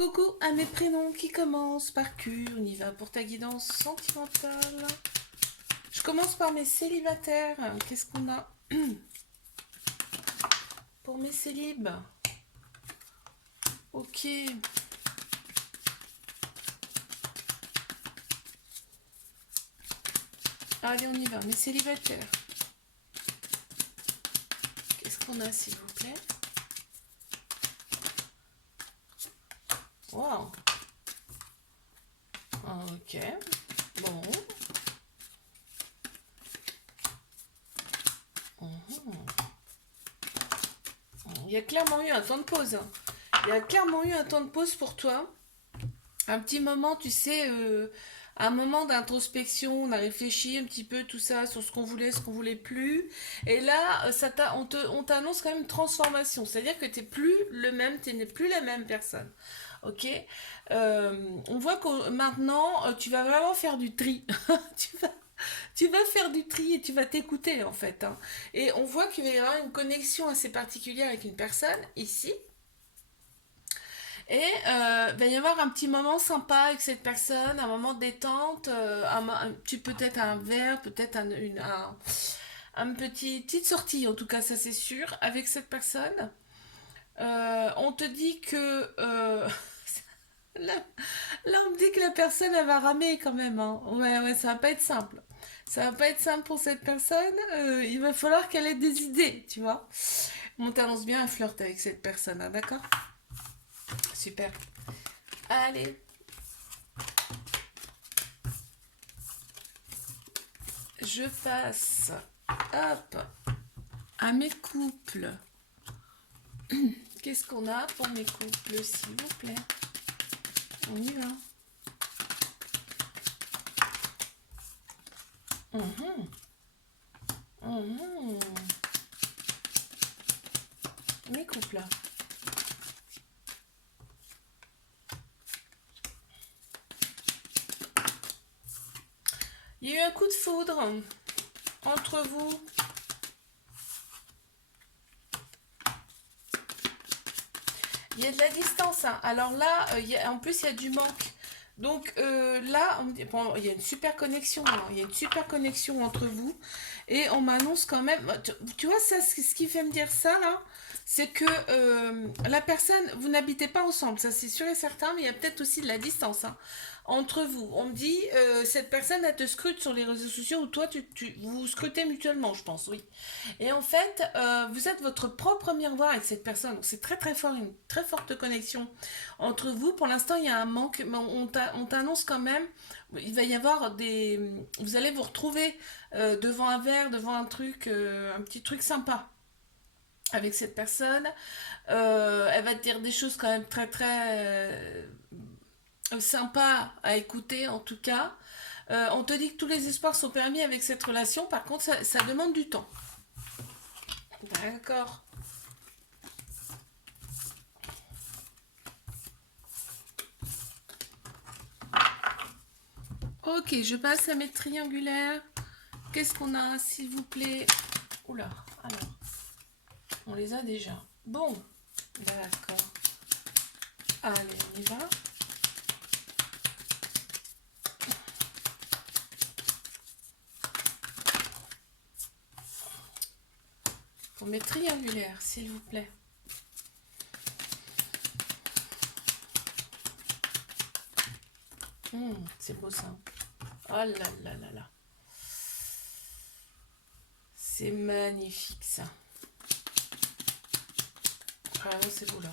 Coucou à mes prénoms qui commencent par Q, on y va pour ta guidance sentimentale. Je commence par mes célibataires. Qu'est-ce qu'on a pour mes célibes? Ok. Allez, on y va, mes célibataires. Qu'est-ce qu'on a, s'il vous plaît? Wow. Ok. Bon. Il y a clairement eu un temps de pause. Il y a clairement eu un temps de pause pour toi. Un petit moment, tu sais, un moment d'introspection. On a réfléchi un petit peu tout ça sur ce qu'on voulait plus. Et là, on t'annonce quand même une transformation. C'est-à-dire que tu n'es plus le même, tu n'es plus la même personne. Ok. On voit que maintenant, tu vas vraiment faire du tri. tu vas, tu vas faire du tri et tu vas t'écouter en fait, hein. Et on voit qu'il va y avoir une connexion assez particulière avec une personne ici. Et il va y avoir un petit moment sympa avec cette personne, un moment de détente, peut-être un verre, peut-être un petite sortie, en tout cas ça c'est sûr, avec cette personne. On te dit que là, là, on me dit que la personne elle va ramer quand même, hein. Ouais, ouais, ça va pas être simple. Ça va pas être simple pour cette personne. Il va falloir qu'elle ait des idées, tu vois. On t'annonce bien un flirt avec cette personne, hein, d'accord? Super. Allez, je passe, hop, à mes couples. Qu'est-ce qu'on a pour mes couples, s'il vous plaît? On y va. Mhm, mhm. Mes couples. Il y a eu un coup de foudre entre vous. Il y a de la distance, hein. Alors là, en plus, il y a du manque. Donc là, bon, il y a une super connexion, hein. Il y a une super connexion entre vous. Et on m'annonce quand même. Tu vois, ça, ce qui fait me dire ça, là, c'est que la personne, vous n'habitez pas ensemble. Ça, c'est sûr et certain, mais il y a peut-être aussi de la distance, hein, entre vous. On me dit, cette personne, elle te scrute sur les réseaux sociaux ou toi, vous vous scrutez mutuellement, je pense, oui. Et en fait, vous êtes votre propre miroir avec cette personne. Donc c'est très très fort, une très forte connexion entre vous. Pour l'instant, il y a un manque, mais on t'annonce quand même, il va y avoir des... Vous allez vous retrouver devant un verre, devant un petit truc sympa avec cette personne. Elle va te dire des choses quand même très très sympas à écouter en tout cas. On te dit que tous les espoirs sont permis avec cette relation. Par contre, ça demande du temps. D'accord. Ok, je passe à mes triangulaires. Qu'est-ce qu'on a, s'il vous plaît? Oula, alors, on les a déjà. Bon, d'accord. Allez, on y va. Pour mes triangulaires, s'il vous plaît. C'est beau ça. Oh là là là là. C'est magnifique ça. Vraiment, c'est beau là.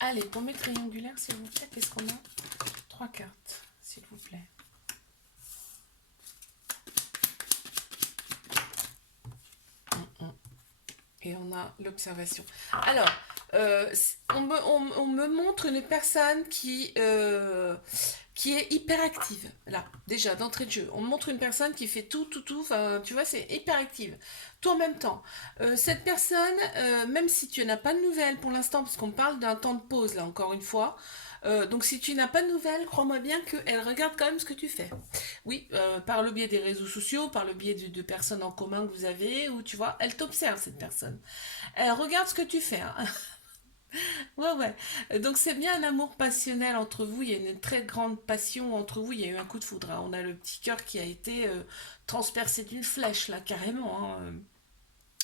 Allez, pour mes triangulaires, s'il vous plaît, qu'est-ce qu'on a? Trois cartes, s'il vous plaît. Et on a l'observation. Alors, on me montre une personne qui est hyperactive. Là, déjà, d'entrée de jeu. On me montre une personne qui fait tout, tout, tout. Enfin, tu vois, c'est hyperactive. Tout en même temps. Cette personne, même si tu n'as pas de nouvelles pour l'instant, parce qu'on parle d'un temps de pause, là, encore une fois. Donc, si tu n'as pas de nouvelles, crois-moi bien qu'elle regarde quand même ce que tu fais. Oui, par le biais des réseaux sociaux, par le biais de personnes en commun que vous avez, ou tu vois, elle t'observe, cette personne. Elle regarde ce que tu fais, hein. Ouais, ouais. Donc c'est bien un amour passionnel entre vous. Il y a une très grande passion entre vous. Il y a eu un coup de foudre, hein. On a le petit cœur qui a été transpercé d'une flèche, là, carrément, hein.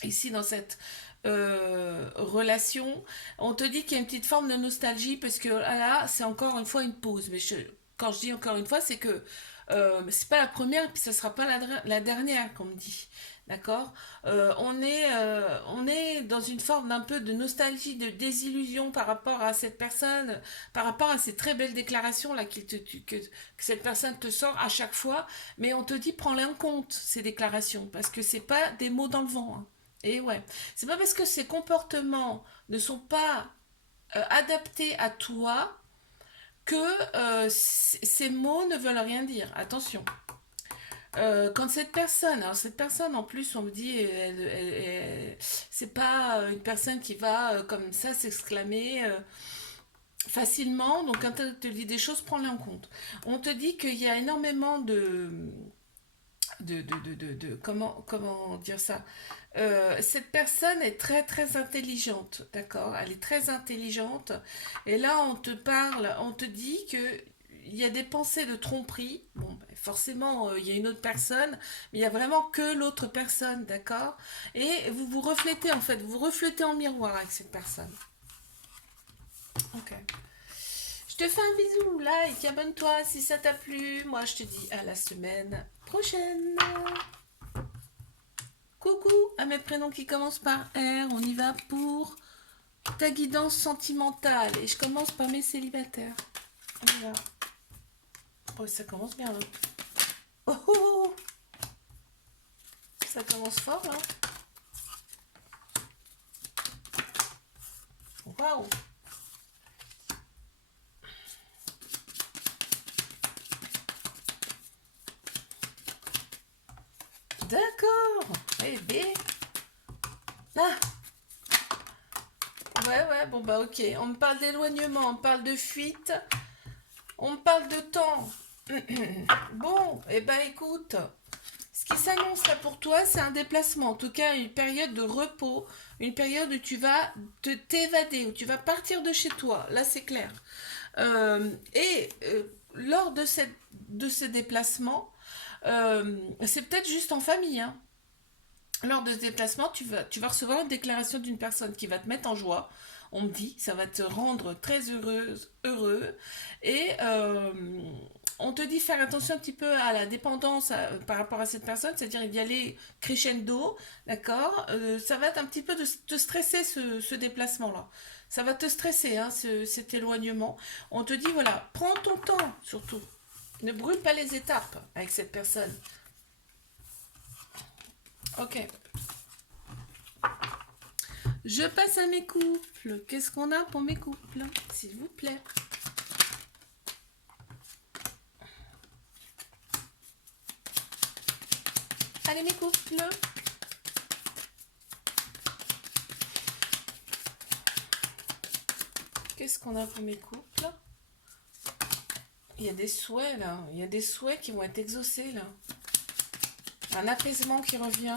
Ici, dans cette relation, on te dit qu'il y a une petite forme de nostalgie parce que là, c'est encore une fois une pause. Mais quand je dis encore une fois, c'est que c'est pas la première, puis ce sera pas la dernière, qu'on me dit. D'accord. On est dans une forme d'un peu de nostalgie, de désillusion par rapport à cette personne, par rapport à ces très belles déclarations là que cette personne te sort à chaque fois. Mais on te dit prends-les en compte, ces déclarations, parce que c'est pas des mots dans le vent, hein. Et ouais, c'est pas parce que ces comportements ne sont pas adaptés à toi que ces mots ne veulent rien dire. Attention. Quand cette personne en plus, on me dit, c'est pas une personne qui va comme ça s'exclamer facilement. Donc quand elle te dit des choses, prends-les en compte. On te dit qu'il y a énormément comment dire ça. Cette personne est très très intelligente, d'accord. Elle est très intelligente. Et là, on te parle, on te dit que il y a des pensées de tromperie. Bon, ben, forcément, il y a une autre personne, mais il y a vraiment que l'autre personne, d'accord. Et vous vous reflétez en fait, vous vous reflétez en miroir avec cette personne. Ok. Je te fais un bisou, like, abonne-toi si ça t'a plu. Moi, je te dis à la semaine prochaine. Coucou à mes prénoms qui commencent par R. On y va pour ta guidance sentimentale. Et je commence par mes célibataires. On y va. Oh, ça commence bien, hein. Oh, oh, oh. Ça commence fort, hein. Waouh. D'accord. Eh bien. Ah. Ouais, ouais, bon bah ok. On me parle d'éloignement, on me parle de fuite, on me parle de temps. Bon, eh ben écoute, ce qui s'annonce là pour toi, c'est un déplacement, en tout cas une période de repos, une période où tu vas t'évader, où tu vas partir de chez toi, là c'est clair. Lors de ce déplacement, c'est peut-être juste en famille, hein. Lors de ce déplacement, tu vas recevoir une déclaration d'une personne qui va te mettre en joie. On me dit, ça va te rendre très heureuse, heureux. Et on te dit faire attention un petit peu à la dépendance par rapport à cette personne, c'est-à-dire d'y aller crescendo, d'accord. Ça va être un petit peu de te stresser ce déplacement-là. Ça va te stresser, hein, cet éloignement. On te dit, voilà, prends ton temps surtout. Ne brûle pas les étapes avec cette personne. Ok. Je passe à mes couples. Qu'est-ce qu'on a pour mes couples, s'il vous plaît? Allez, mes couples. Qu'est-ce qu'on a pour mes couples? Il y a des souhaits, là. Il y a des souhaits qui vont être exaucés, là. Un apaisement qui revient.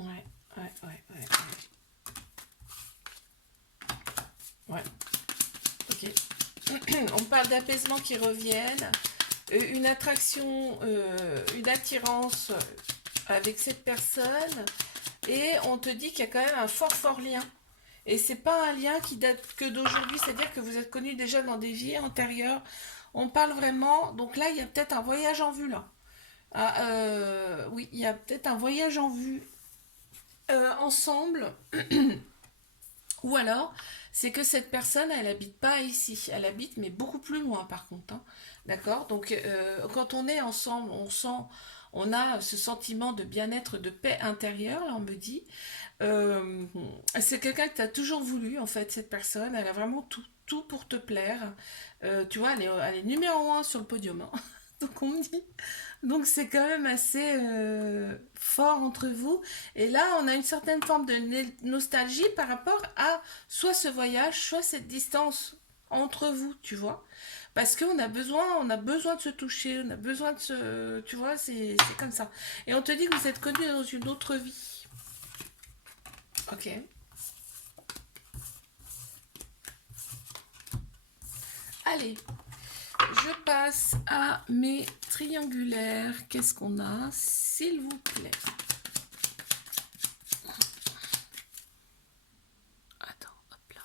Ouais, ouais, ouais, ouais. Ouais, ok. On parle d'apaisement qui reviennent. Une attraction, une attirance avec cette personne. Et on te dit qu'il y a quand même un fort, fort lien. Et c'est pas un lien qui date que d'aujourd'hui, c'est-à-dire que vous êtes connus déjà dans des vies antérieures. On parle vraiment. Donc là, il y a peut-être un voyage en vue là. Ah, oui, il y a peut-être un voyage en vue ensemble. Ou alors, c'est que cette personne, elle habite pas ici. Elle habite, mais beaucoup plus loin par contre, hein. D'accord. Donc, quand on est ensemble, on a ce sentiment de bien-être, de paix intérieure, là, on me dit. Euh, c'est quelqu'un que tu as toujours voulu, en fait, cette personne. Elle a vraiment tout pour te plaire. Tu vois, elle est numéro un sur le podium, hein. Donc, on me dit. Donc, c'est quand même assez fort entre vous. Et là, on a une certaine forme de nostalgie par rapport à soit ce voyage, soit cette distance entre vous, tu vois. Parce on a besoin de se toucher, on a besoin de se... Tu vois, c'est comme ça. Et on te dit que vous êtes connus dans une autre vie. Ok. Allez, je passe à mes triangulaires. Qu'est-ce qu'on a, s'il vous plaît? Attends, hop là.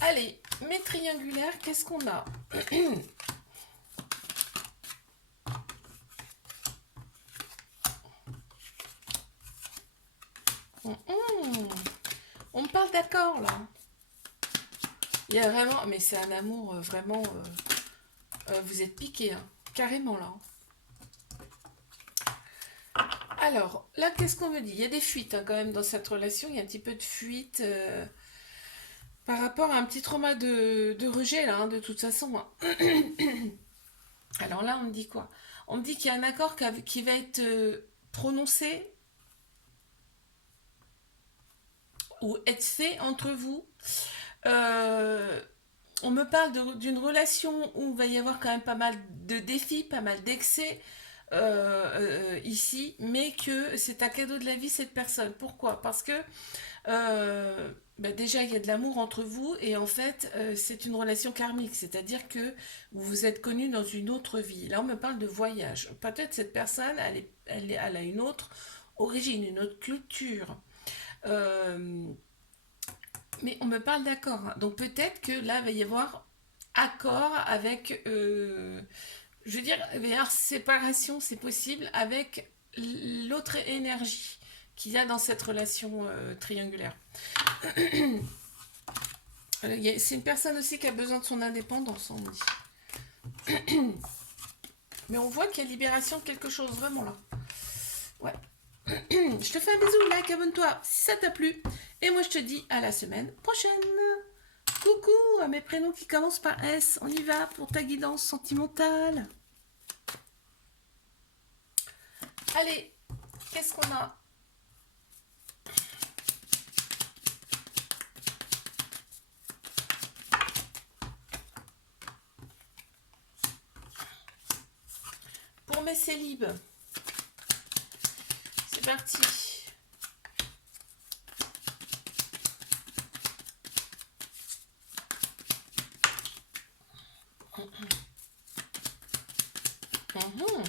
Allez, mes triangulaires, qu'est-ce qu'on a? On me parle d'accord là. Il y a vraiment, mais c'est un amour vraiment. Vous êtes piqué, hein, carrément là. Alors, là, qu'est-ce qu'on me dit? Il y a des fuites hein, quand même dans cette relation. Il y a un petit peu de fuite par rapport à un petit trauma de rejet là, hein, de toute façon. Hein. Alors là, on me dit quoi? On me dit qu'il y a un accord qui va être prononcé ou être fait entre vous. Euh, on me parle d'une relation où il va y avoir quand même pas mal de défis, pas mal d'excès ici, mais que c'est un cadeau de la vie cette personne. Pourquoi? Parce que bah déjà il y a de l'amour entre vous et en fait c'est une relation karmique, c'est-à-dire que vous vous êtes connus dans une autre vie. Là on me parle de voyage. Peut-être cette personne elle a une autre origine, une autre culture. Euh, mais on me parle d'accord. Hein. Donc peut-être que là, il va y avoir accord avec... je veux dire, il va y avoir séparation, c'est possible, avec l'autre énergie qu'il y a dans cette relation triangulaire. C'est une personne aussi qui a besoin de son indépendance, on dit. Mais on voit qu'il y a libération de quelque chose, vraiment là. Ouais. Je te fais un bisou, like, abonne-toi si ça t'a plu. Et moi, je te dis à la semaine prochaine. Coucou à mes prénoms qui commencent par S. On y va pour ta guidance sentimentale. Allez, qu'est-ce qu'on a? Pour mes célibes. C'est parti. Mmh.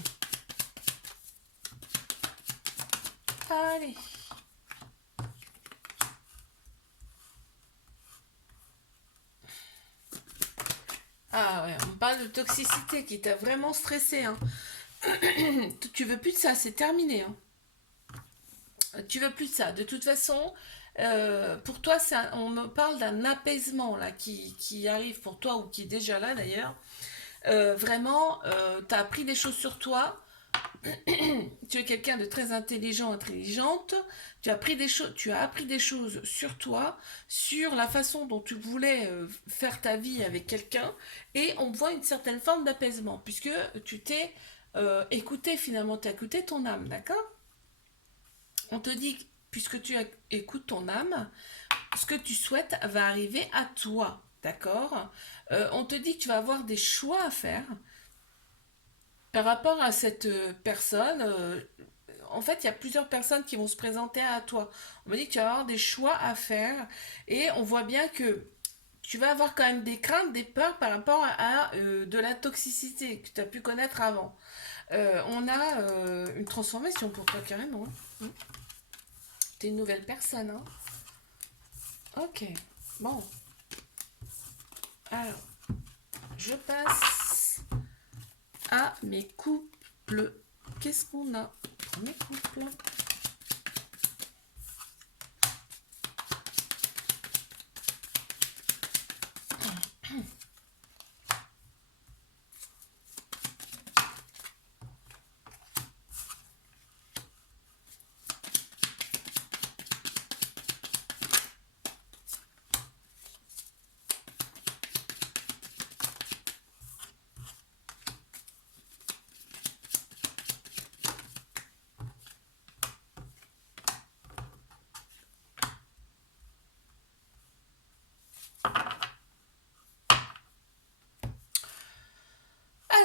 Allez. Ah ouais, on parle de toxicité qui t'a vraiment stressé. Hein. Tu veux plus de ça, c'est terminé. Hein. Tu veux plus de ça. De toute façon, pour toi, on me parle d'un apaisement là qui arrive pour toi ou qui est déjà là d'ailleurs. Vraiment, tu as appris des choses sur toi. Tu es quelqu'un de très intelligent, intelligente. Tu as appris des choses sur toi, sur la façon dont tu voulais faire ta vie avec quelqu'un, et on voit une certaine forme d'apaisement, puisque tu t'es écouté finalement, tu as écouté ton âme, d'accord? On te dit, puisque écoutes ton âme, ce que tu souhaites va arriver à toi, d'accord? On te dit que tu vas avoir des choix à faire par rapport à cette personne. En fait, il y a plusieurs personnes qui vont se présenter à toi. On me dit que tu vas avoir des choix à faire et on voit bien que tu vas avoir quand même des craintes, des peurs par rapport à de la toxicité que tu as pu connaître avant. On a une transformation pour toi carrément. Hein. T'es une nouvelle personne. Hein. Ok. Bon. Alors, je passe à mes couples. Qu'est-ce qu'on a? Mes couples.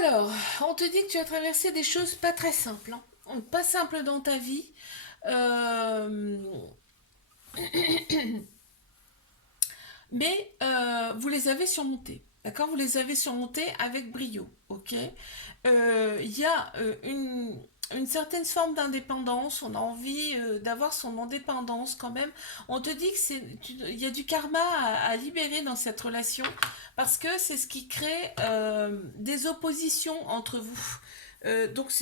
Alors, on te dit que tu as traversé des choses pas très simples. Hein. Pas simples dans ta vie. Euh, mais vous les avez surmontés. D'accord? Vous les avez surmontés avec brio. Ok? Il y a une certaine forme d'indépendance. On a envie d'avoir son indépendance quand même. On te dit que il y a du karma à libérer dans cette relation parce que c'est ce qui crée des oppositions entre vous. Donc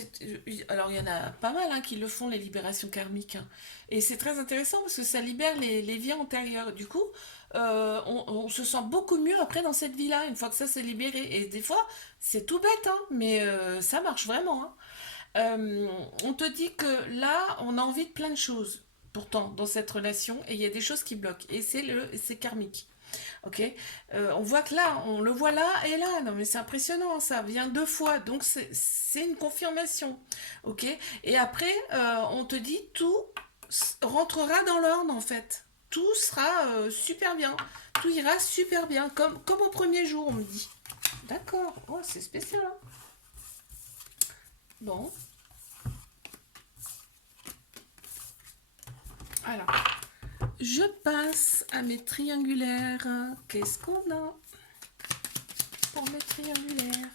alors il y en a pas mal hein, qui le font les libérations karmiques hein. Et c'est très intéressant parce que ça libère les vies antérieures. Du coup, on se sent beaucoup mieux après dans cette vie-là une fois que ça s'est libéré. Et des fois, c'est tout bête, hein, mais ça marche vraiment. Hein. On te dit que là, on a envie de plein de choses. Pourtant, dans cette relation, et il y a des choses qui bloquent. Et c'est karmique. Ok, on voit que là, on le voit là et là. Non, mais c'est impressionnant, ça vient deux fois, donc c'est une confirmation. Ok, et après, on te dit tout rentrera dans l'ordre en fait. Tout sera super bien, tout ira super bien, comme au premier jour, on me dit. D'accord, oh, c'est spécial. Hein. Bon, alors, je passe à mes triangulaires. Qu'est-ce qu'on a pour mes triangulaires?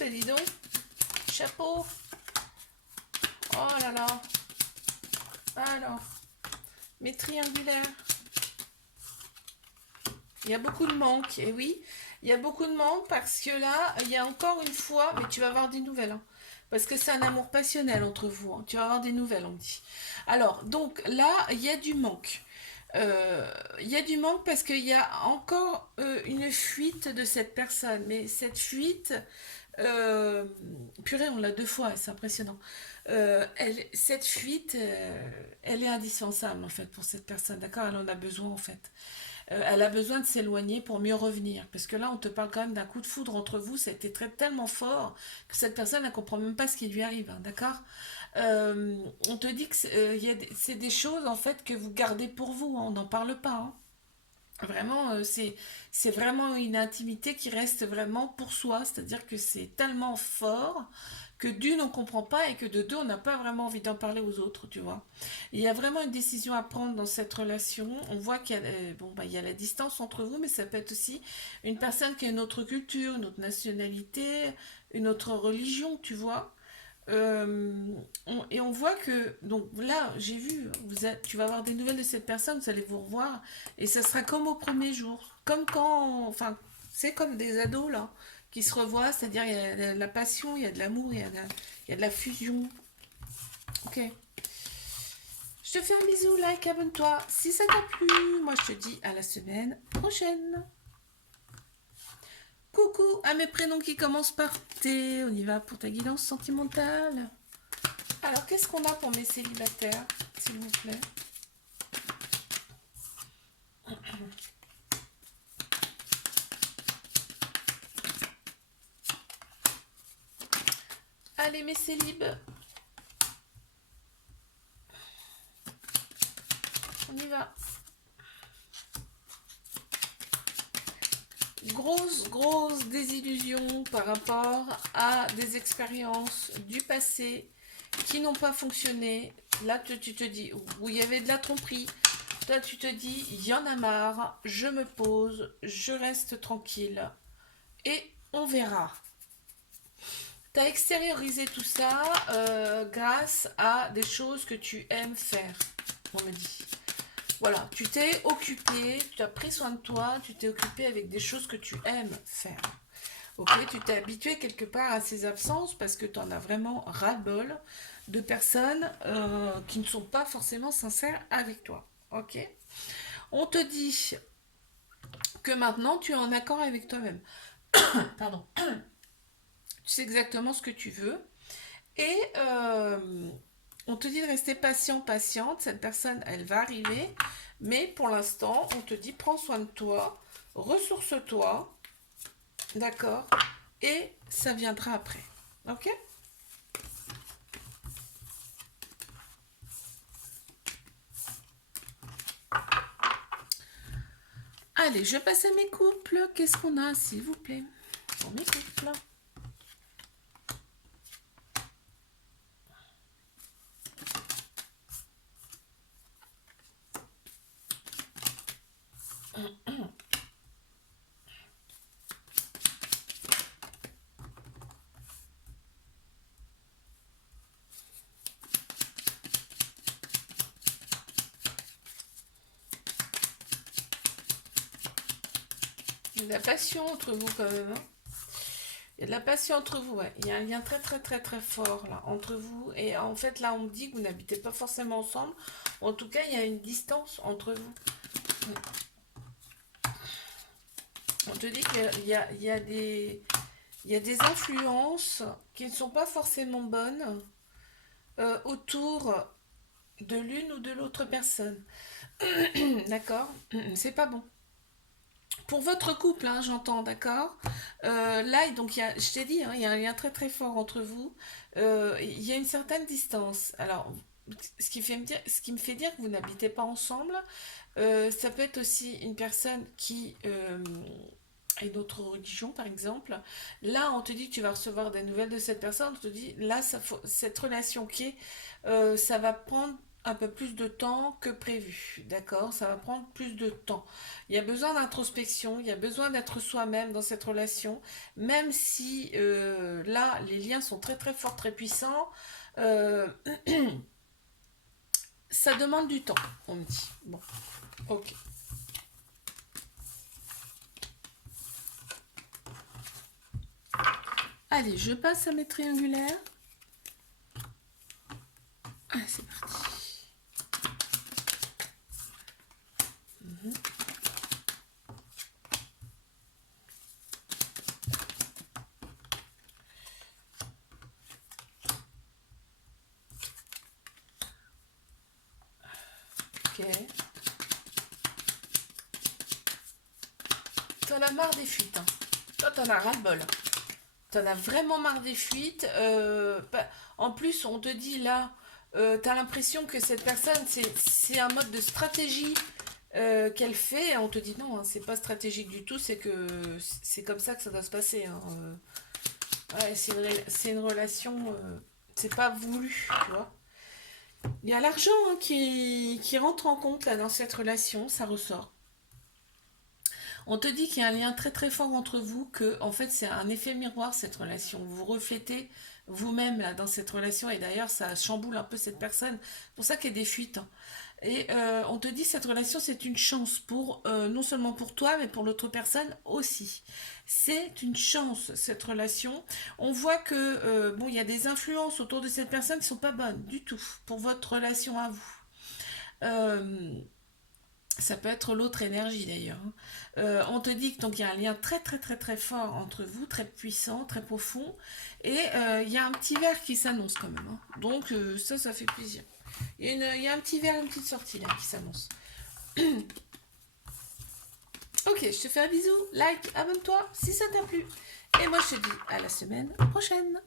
Ben dis donc, chapeau. Oh là là. Alors, mes triangulaires. Il y a beaucoup de manques, et oui, il y a beaucoup de manques parce que là, il y a encore une fois, mais tu vas avoir des nouvelles, hein, parce que c'est un amour passionnel entre vous, hein, tu vas avoir des nouvelles, on me dit. Alors, donc là, il y a du manque. Il y a du manque parce qu'il y a encore une fuite de cette personne, mais cette fuite, euh, purée, on l'a deux fois, c'est impressionnant. Cette fuite, elle est indispensable en fait pour cette personne, d'accord? Elle en a besoin en fait. Elle a besoin de s'éloigner pour mieux revenir. Parce que là, on te parle quand même d'un coup de foudre entre vous. Ça a été tellement fort que cette personne ne comprend même pas ce qui lui arrive. Hein, d'accord. On te dit que c'est des choses en fait que vous gardez pour vous. Hein, on n'en parle pas. Hein. Vraiment, c'est vraiment une intimité qui reste vraiment pour soi. C'est-à-dire que c'est tellement fort que d'une, on comprend pas et que de deux, on n'a pas vraiment envie d'en parler aux autres, tu vois. Il y a vraiment une décision à prendre dans cette relation. On voit qu'il y a, bon, bah, il y a la distance entre vous, mais ça peut être aussi une personne qui a une autre culture, une autre nationalité, une autre religion, tu vois. Euh, et on voit que, donc là, j'ai vu, tu vas avoir des nouvelles de cette personne, vous allez vous revoir, et ça sera comme au premier jour. Comme quand, enfin, c'est comme des ados, là, qui se revoient, c'est-à-dire il y a de la passion, il y a de l'amour, il y a de la fusion. Ok. Je te fais un bisou, like, abonne-toi. Si ça t'a plu, moi je te dis à la semaine prochaine. Coucou à mes prénoms qui commencent par T. On y va pour ta guidance sentimentale. Alors, qu'est-ce qu'on a pour mes célibataires, s'il vous plaît? Allez, mes célibes, on y va. Grosse désillusion par rapport à des expériences du passé qui n'ont pas fonctionné. Là, tu te dis, où il y avait de la tromperie. Toi, tu te dis, il y en a marre, je me pose, je reste tranquille et on verra. Tu as extériorisé tout ça grâce à des choses que tu aimes faire, on me dit. Voilà, tu t'es occupé, tu as pris soin de toi, tu t'es occupé avec des choses que tu aimes faire. Ok, tu t'es habitué quelque part à ces absences parce que tu en as vraiment ras-le-bol de personnes qui ne sont pas forcément sincères avec toi. Ok, on te dit que maintenant tu es en accord avec toi-même. Pardon. Tu sais exactement ce que tu veux. Et on te dit de rester patient, patiente. Cette personne, elle va arriver. Mais pour l'instant, on te dit prends soin de toi, ressource-toi. D'accord. Et ça viendra après. Ok. Allez, je passe à mes couples. Qu'est-ce qu'on a, s'il vous plaît, pour mes couples? Il y a de la passion entre vous quand même, hein. Il y a de la passion entre vous, ouais. Il y a un lien très très très très fort là entre vous. Et en fait là on me dit que vous n'habitez pas forcément ensemble. En tout cas il y a une distance entre vous. Ouais. On te dit il y a des influences qui ne sont pas forcément bonnes autour de l'une ou de l'autre personne. D'accord? C'est pas bon. Pour votre couple, hein, j'entends, d'accord. Là, donc, je t'ai dit, hein, il y a un lien très très fort entre vous. Il y a une certaine distance. Alors, ce qui me fait dire que vous n'habitez pas ensemble, ça peut être aussi une personne qui a une autre religion, par exemple. Là, on te dit que tu vas recevoir des nouvelles de cette personne. On te dit, là, cette relation qui est, ça va prendre un peu plus de temps que prévu, d'accord? Ça va prendre plus de temps. Il y a besoin d'introspection, il y a besoin d'être soi-même dans cette relation, même si là, les liens sont très très forts, très puissants. euh, Ça demande du temps, on me dit. Bon, ok. Allez, je passe à mes triangulaires. Ah, c'est parti. Ok. T'en as marre des fuites, hein. Toi, t'en as ras-le-bol. T'en as vraiment marre des fuites. En plus, on te dit là, t'as l'impression que cette personne, c'est un mode de stratégie qu'elle fait. On te dit non, hein, c'est pas stratégique du tout, c'est que c'est comme ça que ça doit se passer, hein. Ouais, c'est une relation, c'est pas voulu, tu vois. Il y a l'argent, hein, qui rentre en compte là dans cette relation, ça ressort. On te dit qu'il y a un lien très très fort entre vous, que en fait c'est un effet miroir cette relation. Vous vous reflétez vous-même là dans cette relation et d'ailleurs ça chamboule un peu cette personne. C'est pour ça qu'il y a des fuites, hein. Et on te dit cette relation c'est une chance pour non seulement pour toi mais pour l'autre personne aussi. C'est une chance cette relation. On voit que bon il y a des influences autour de cette personne qui sont pas bonnes du tout pour votre relation à vous. Euh, Ça peut être l'autre énergie d'ailleurs, hein. On te dit que donc il y a un lien très très très très fort entre vous, très puissant, très profond, et il y a un petit verre qui s'annonce quand même, hein. Donc ça fait plaisir. Il y a un petit verre, une petite sortie là qui s'annonce. Ok, je te fais un bisou, like, abonne-toi si ça t'a plu. Et moi je te dis à la semaine prochaine.